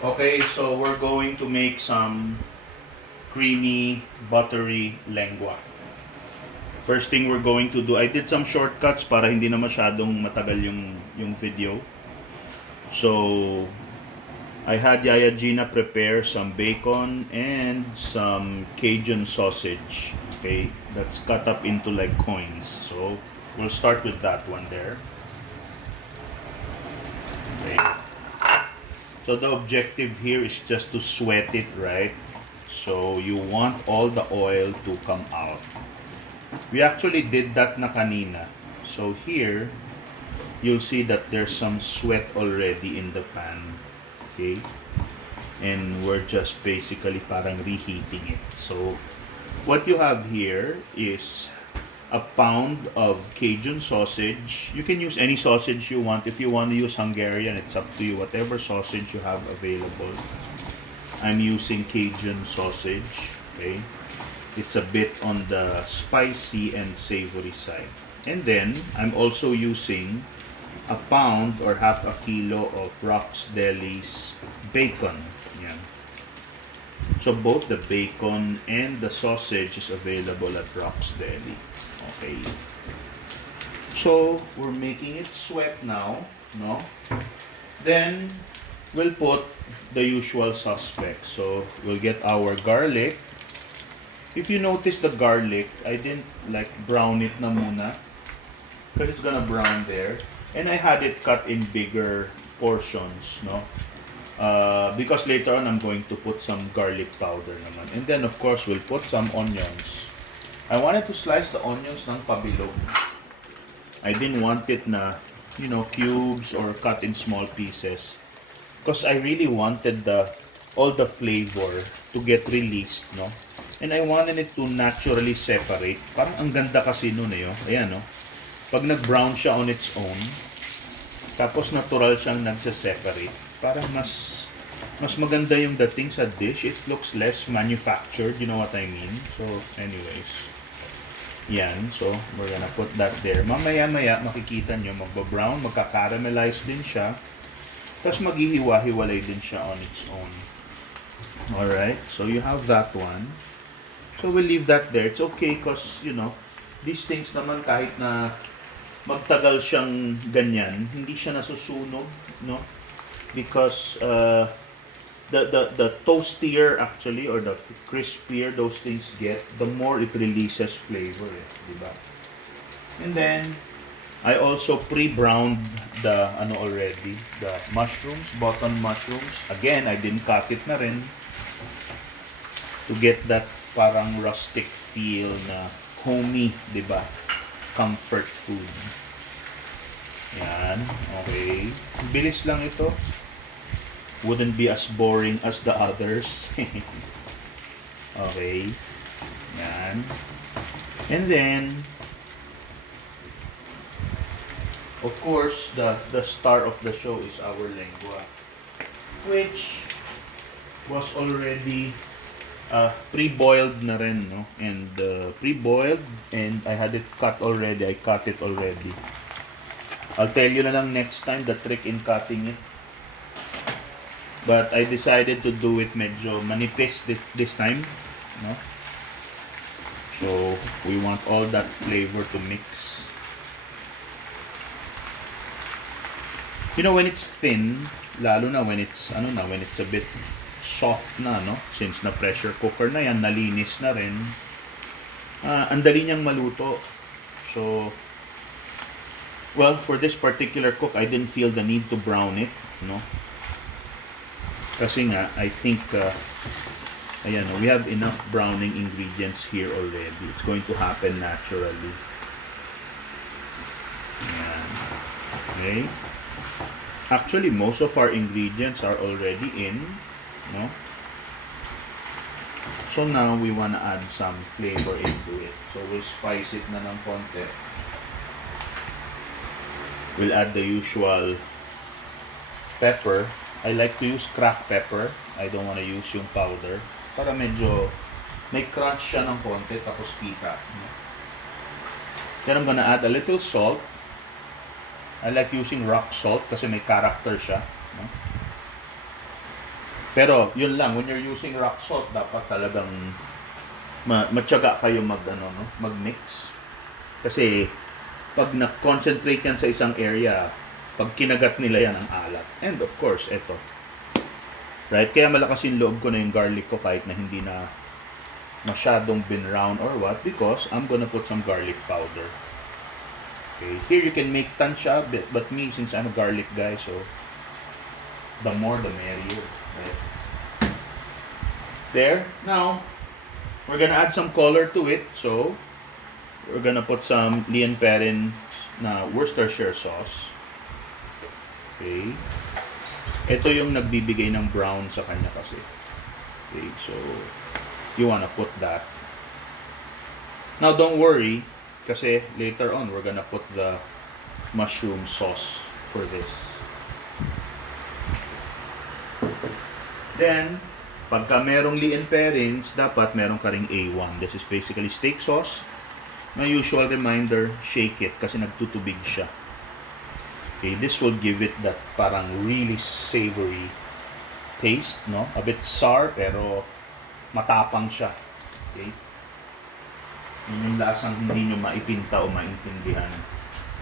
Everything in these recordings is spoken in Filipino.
Okay, so we're going to make some creamy, buttery lengua. First thing we're going to do, I did some shortcuts para hindi na masyadong matagal yung video. So, I had Yaya Gina prepare some bacon and some Cajun sausage. Okay, that's cut up into like coins. So, we'll start with that one there. Okay. So the objective here is just to sweat it, right? So you want all the oil to come out. We actually did that na kanina. So here, you'll see that there's some sweat already in the pan. Okay? And we're just basically parang reheating it. So what you have here is a pound of Cajun sausage. You can use any sausage you want. If you want to use Hungarian, it's up to you. Whatever sausage you have available. I'm using Cajun sausage. Okay, it's a bit on the spicy and savory side. And then I'm also using a pound or half a kilo of Rock's Deli's bacon. Yeah. So both the bacon and the sausage is available at Rock's Deli. Okay. So we're making it sweat now, no? Then we'll put the usual suspects. So we'll get our garlic. If you notice the garlic, I didn't like brown it na muna because it's gonna brown there. And I had it cut in bigger portions, no? Because later on I'm going to put some garlic powder naman. And then of course we'll put some onions. I wanted to slice the onions ng pabilog. I didn't want it na, cubes or cut in small pieces. Because I really wanted all the flavor to get released, no? And I wanted it to naturally separate. Parang ang ganda kasi nun eh, oh. Ayan, no? Pag nag-brown siya on its own, tapos natural siyang nagse-separate, parang mas maganda yung dating sa dish. It looks less manufactured, you know what I mean? So, anyways. Yan. So, we're gonna put that there. Mamaya-maya, makikita nyo, magba-brown, magka-caramelize din siya. Tapos maghihiwa-hiwalay din siya on its own. Alright? So, you have that one. So, we'll leave that there. It's okay because, these things naman kahit na magtagal siyang ganyan, hindi siya nasusunog, no? Because, the toastier actually or the crispier those things get, the more it releases flavor, diba? And then I also pre-browned the already, the mushrooms, button mushrooms. Again, I didn't cut it na rin to get that parang rustic feel na homey, diba? Comfort food. Yan, okay. Bilis lang ito. Wouldn't be as boring as the others. Okay. Yan. And then, of course, the star of the show is our lengua, which was already pre-boiled na rin, no? And pre-boiled, and I had it cut already. I cut it already. I'll tell you na lang next time the trick in cutting it. But I decided to do it medyo manipis this time, no? So we want all that flavor to mix. When it's thin, lalo na when it's when it's a bit soft na, no? Since na pressure cooker na yan, nalinis na rin. Ang dali niyang maluto. So well, for this particular cook, I didn't feel the need to brown it, no? Kasi nga, I think, ayan, we have enough browning ingredients here already. It's going to happen naturally. Ayan. Okay. Actually, most of our ingredients are already in, no? So now, we want to add some flavor into it. So we'll spice it na ng konti. We'll add the usual pepper. I like to use cracked pepper. I don't want to use yung powder. Para medyo may crunch siya ng konti tapos kita. Then I'm gonna add a little salt. I like using rock salt kasi may character siya. Pero yun lang, when you're using rock salt, dapat talagang matyaga kayo mag-mix. Kasi pag na-concentrate yan sa isang area, pag kinagat nila yan ang alat. And of course, eto. Right? Kaya malakas yung loob ko na yung garlic ko kahit na hindi na masyadong brown or what, because I'm gonna put some garlic powder. Okay, here you can make tansya, but me, since I'm a garlic guy, so the more the merrier. Right? There. Now, we're gonna add some color to it, so we're gonna put some Lian Perrin na Worcestershire sauce. Okay. Ito yung nagbibigay ng brown sa kanya kasi. Okay, so you wanna put that. Now, don't worry, kasi later on, we're gonna put the mushroom sauce for this. Then, pagka merong Lian Perrins, dapat meron ka ring A1. This is basically steak sauce. My usual reminder, shake it kasi nagtutubig siya. Okay, this will give it that parang really savory taste, no? A bit sour pero matapang siya. Okay? Yun yung lasang hindi nyo maipinta o maintindihan.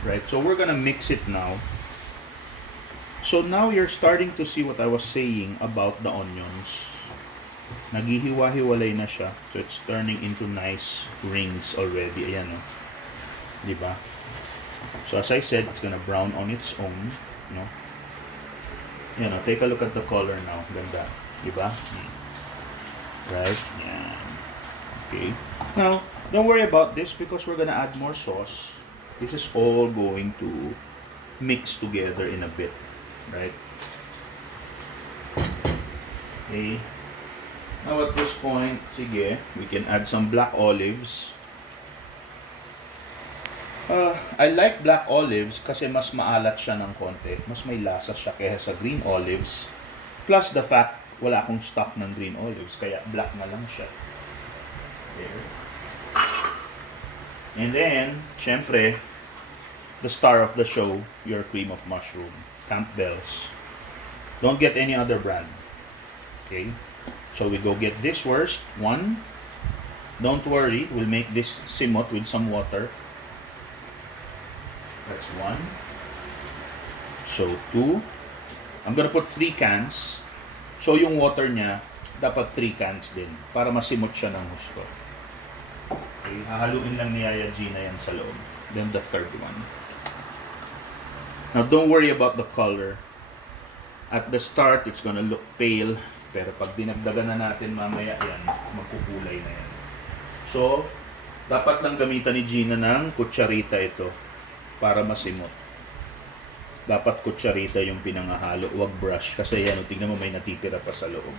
Right? So we're gonna mix it now. So now you're starting to see what I was saying about the onions. Naghihiwa-hiwalay na siya. So it's turning into nice rings already. Ayan, no? Diba? So as I said, it's gonna brown on its own. No? Yan, no? Take a look at the color now. Ganda. Diba? Right? Yan. Okay. Now, don't worry about this because we're gonna add more sauce. This is all going to mix together in a bit. Right? Okay. Now at this point, sige, we can add some black olives. I like black olives kasi mas maalat siya ng konti. Mas may lasa siya kaysa sa green olives. Plus the fact, wala akong stock ng green olives, kaya black na lang siya. There. And then, syempre, the star of the show, your cream of mushroom. Campbell's. Don't get any other brand. Okay? So we go get this first. One. Don't worry, we'll make this simot with some water. That's one. So, two. I'm gonna put 3 cans. So, yung water niya, dapat 3 cans din. Para masimot siya ng gusto. Okay, hahaluin lang ni Yaya Gina yan sa loob. Then the third one. Now, don't worry about the color. At the start, it's gonna look pale. Pero pag dinagdagan na natin mamaya yan, magkukulay na yan. So, dapat lang gamitan ni Gina ng kutsarita ito para masimot. Dapat kutsarita yung pinangahalo, wag brush. Kasi yan, tingnan mo may natitira pa sa loob.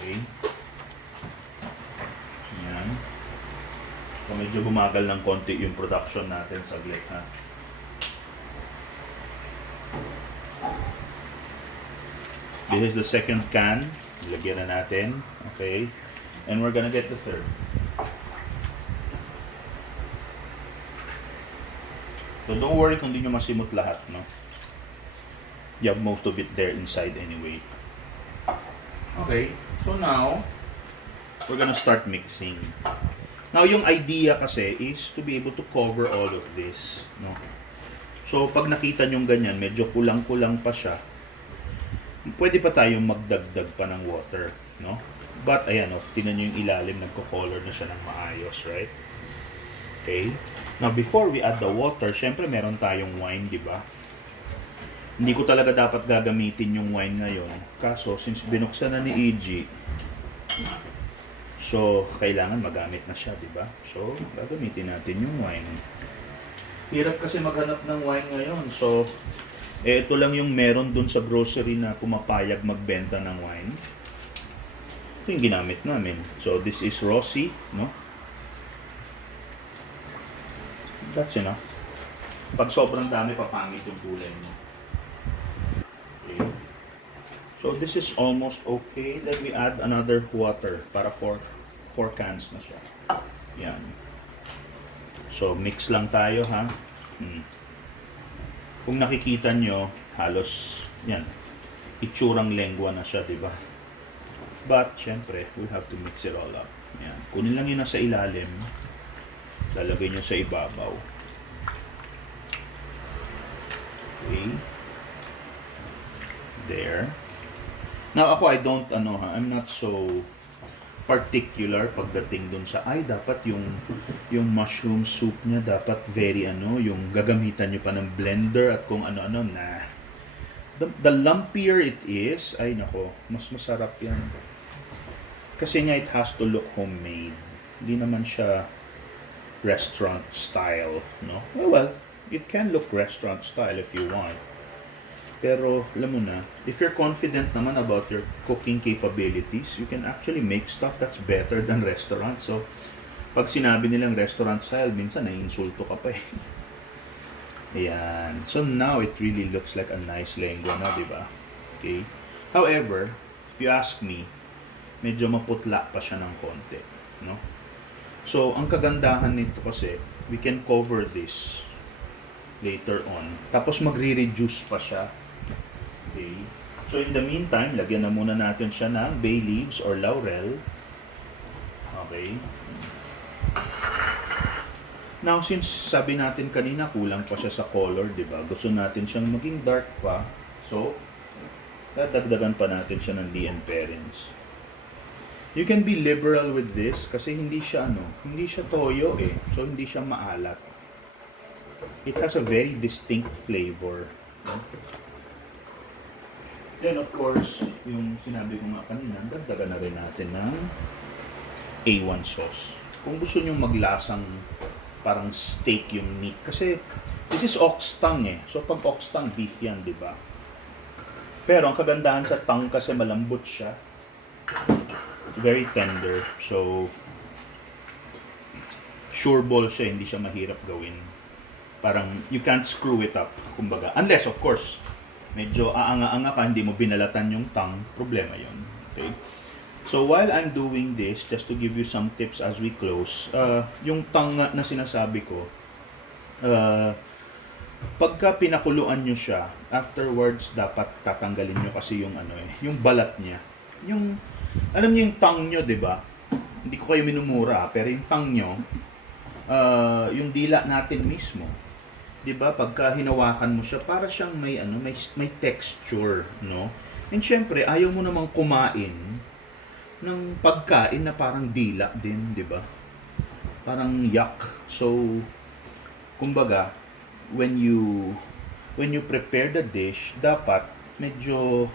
Okay. Yan. So, medyo bumagal ng konti yung production natin saglit ha. This is the second can. Lagyan na natin. Okay. And we're gonna get the third. So don't worry kung di nyo masimot lahat, no? You have most of it there inside anyway. Okay. So now, we're gonna start mixing. Now, yung idea kasi is to be able to cover all of this, no? So, pag nakita nyo ganyan, medyo kulang-kulang pa siya. Pwede pa tayong magdagdag pa ng water, no? But, ayan, oh, tingnan nyo yung ilalim, nagko-color na siya ng maayos, right? Okay? Now, before we add the water, syempre meron tayong wine, di ba? Hindi ko talaga dapat gagamitin yung wine ngayon. Kaso, since binuksan na ni EG, so, kailangan magamit na siya, di ba? So, gagamitin natin yung wine. Hirap kasi maghanap ng wine ngayon. So, ito lang yung meron dun sa grocery na pumapayag magbenta ng wine. Ito yung ginamit namin. So, this is Rossi, no? That's enough. Pag sobrang dami, papangit yung kulay mo. Okay. So, this is almost okay. Then we add another water para 4 cans na siya. Yan. So, mix lang tayo, ha? Kung nakikita nyo, halos, yan. itsurang lengua na siya, di ba? But, syempre, we'll have to mix it all up. Yan. Kunin lang yun nasa ilalim. Lalagay nyo sa ibabaw. Okay. There. Now, ako, I'm not so particular pagdating dun sa, dapat yung mushroom soup niya, dapat very, yung gagamitan nyo pa ng blender at kung ano-ano na. The lumpier it is, nako, mas masarap yan. Kasi nga, it has to look homemade. Hindi naman siya restaurant style, no? Well, it can look restaurant style if you want. Pero, alam mo na, if you're confident naman about your cooking capabilities, you can actually make stuff that's better than restaurant. So, pag sinabi nilang restaurant style, minsan naiinsulto ka pa eh. Ayan. So, now it really looks like a nice lengua na, di ba? Okay. However, if you ask me, medyo maputla pa siya ng konti, no? So, ang kagandahan nito kasi, we can cover this later on. Tapos magre-reduce pa siya. Okay. So, in the meantime, lagyan na muna natin siya ng bay leaves or laurel. Okay. Now, since sabi natin kanina, kulang pa siya sa color, di ba? Gusto natin siyang maging dark pa. So, dadagdagan pa natin siya ng DN parents. You can be liberal with this kasi hindi siya toyo eh. So, hindi siya maalat. It has a very distinct flavor. Then, of course, yung sinabi ko nga kanina, dagdagan na rin natin ng A1 sauce. Kung gusto nyo maglasang parang steak yung meat. Kasi, this is ox tongue eh. So, pag ox tongue, beef yan, di ba? Pero, ang kagandahan sa tongue kasi malambot siya. Very tender. So, sure ball siya, hindi siya mahirap gawin. Parang, you can't screw it up, kumbaga. Unless, of course, medyo aanga-anga ka, hindi mo binalatan yung tongue, problema yon. Okay? So, while I'm doing this, just to give you some tips as we close, yung tongue na sinasabi ko, pagka pinakuluan nyo siya, afterwards, dapat tatanggalin nyo kasi yung yung balat niya. Yung, alam niyo yung tongue nyo, di ba? Hindi ko kayo minumura, pero yung tongue nyo, yung dila natin mismo, 'di ba? Pagka hinawakan mo siya, para siyang may texture, no? And syempre, ayaw mo namang kumain ng pagkain na parang dila din, 'di ba? Parang yuck. So, kumbaga, when you prepare the dish, dapat medyo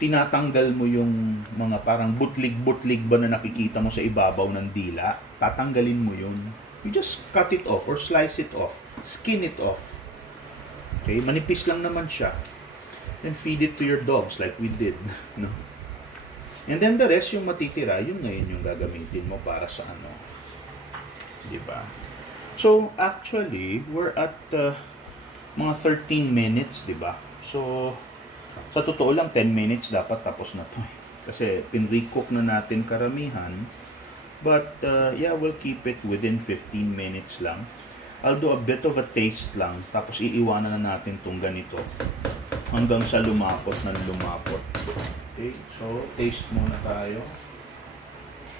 tinatanggal mo yung mga parang butlig-butlig ba na nakikita mo sa ibabaw ng dila, tatanggalin mo yun. You just cut it off or slice it off. Skin it off. Okay? Manipis lang naman siya. Then feed it to your dogs like we did. No? And then the rest, yung matitira, yun ngayon yung gagamitin mo para sa Diba? So, actually, we're at mga 13 minutes, diba? So, sa totoo lang, 10 minutes dapat tapos na to. Kasi pinrecook na natin karamihan. But, yeah, we'll keep it within 15 minutes lang. I'll do a bit of a taste lang. Tapos, iiwanan na natin itong ganito. Hanggang sa lumapot. Okay, so, taste muna tayo.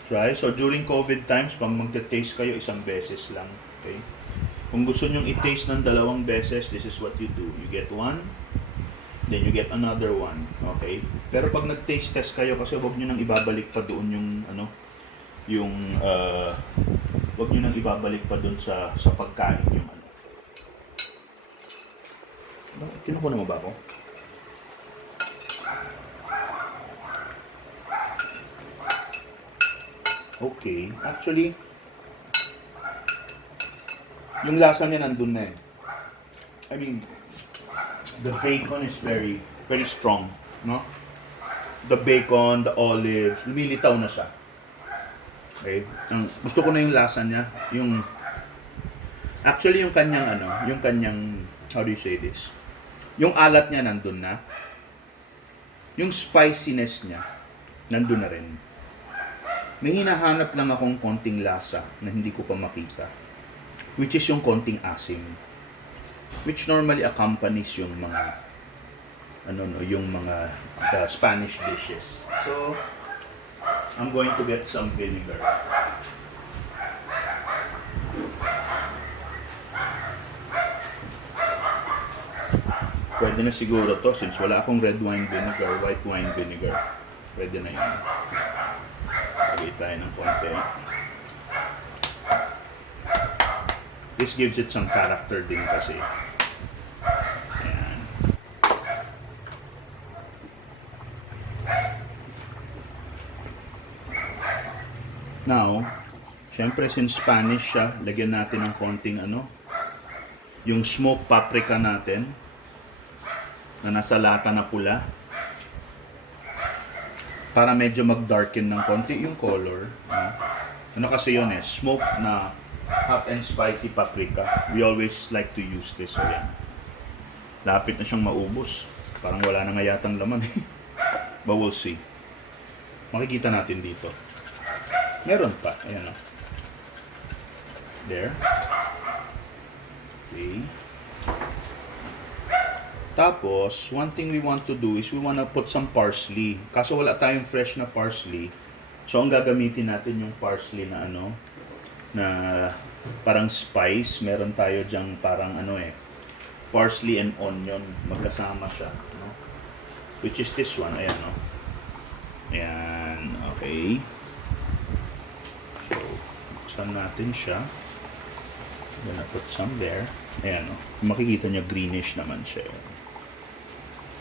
Try. So, during COVID times, pag magta-taste kayo, isang beses lang. Okay? Kung gusto nyong i-taste ng 2 beses, this is what you do. You get one, then you get another one. Okay? Pero pag nag-taste test kayo, kasi huwag nyo nang ibabalik pa doon wag nyo nang ibabalik pa doon sa pagkain yung Kinukuha mo ba ako? Okay. Actually, yung lasa niya nandun na eh. I mean, the bacon is very, very strong, no? The bacon, the olives, lumilitaw na siya. Okay? Gusto ko na yung lasa niya, actually yung kanyang how do you say this? Yung alat niya nandun na. Yung spiciness niya nandun na rin. May hinahanap lang akong konting lasa na hindi ko pa makita, which is yung konting asim, which normally accompanies yung mga yung mga Spanish dishes. So, I'm going to get some vinegar. Pwede na siguro to since wala akong red wine vinegar, white wine vinegar. Pwede na yun. Lagay tayo ng konti. This gives it some character din kasi. Ayan. Now, syempre since Spanish siya, lagyan natin ng konting yung smoked paprika natin na nasa lata na pula para medyo mag-darken ng konti yung color. Kasi yun smoked na hot and spicy paprika. We always like to use this. So yan, lapit na siyang maubos, parang wala na nga yatang laman. But we'll see. Makikita natin dito meron pa. Ayan there. Okay. Tapos, one thing we want to do is we want to put some parsley. Kaso wala tayong fresh na parsley. So, ang gagamitin natin yung parsley na na parang spice. Meron tayo dyang parang parsley and onion. Magkasama siya. Which is this one. Ayan, Ayan, okay. So, buksan natin siya. I'm gonna put some there. Ayan, makikita nyo greenish naman siya.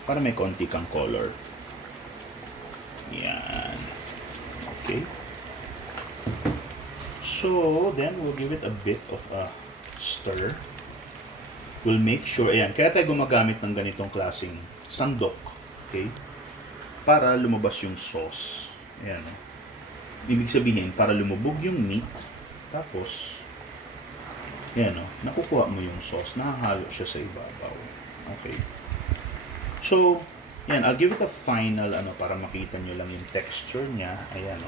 Para may konti kang color. Yan. Okay. So, then we'll give it a bit of a stir. We'll make sure, ayan, kaya tayo gumagamit ng ganitong klaseng sandok. Okay? Para lumabas yung sauce. Ayan. Ibig sabihin, para lumubog yung meat. Tapos, yan nakukuha mo yung sauce. Nakahalo siya sa ibabaw. Okay. So, yan, I'll give it a final para makita nyo lang yung texture niya. Ayan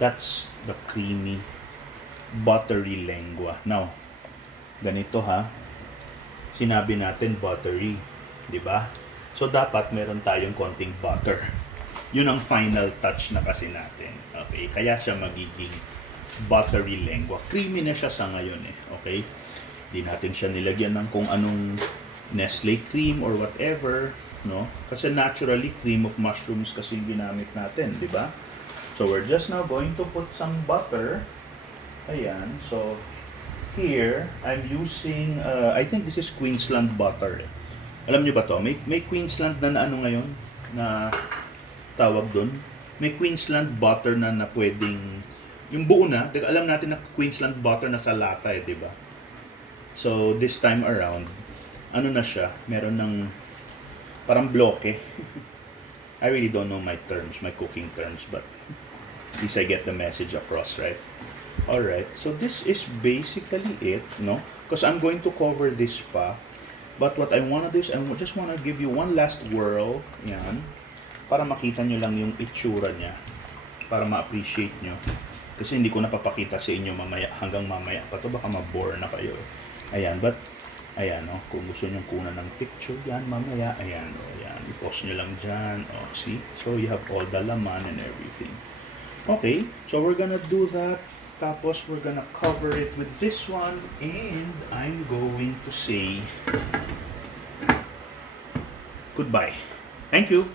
that's the creamy buttery lengua. Now, ganito sinabi natin buttery, di ba? So, dapat meron tayong konting butter. Yun ang final touch na kasi natin. Okay, kaya siya magiging buttery lengua. Creamy na siya sa ngayon okay? Hindi natin siya nilagyan ng kung anong Nestle cream or whatever, Kasi naturally cream of mushrooms kasi ginamit natin, di ba? So we're just now going to put some butter. Ayan, so here I'm using I think this is Queensland butter. Alam niyo ba to? May Queensland na ngayon na tawag doon. May Queensland butter na pwedeng yung buo na, alam natin na Queensland butter na sa lata di ba? So this time around, na siya, meron ng parang bloke. I really don't know my terms, my cooking terms, but at least I get the message across, right? Alright, so this is basically it, Because I'm going to cover this pa. But what I want to do is, I just want to give you one last whirl, yan, para makita nyo lang yung itsura niya, para ma-appreciate nyo. Kasi hindi ko napapakita sa inyo hanggang mamaya pa to, baka ma-bore na kayo. Ayan, but ayan kung gusto nyo kunan ng picture yan mamaya, ayan i-post nyo lang dyan, see? So you have all the laman and everything. Okay, so we're gonna do that. Tapos we're gonna cover it with this one, and I'm going to say goodbye. Thank you.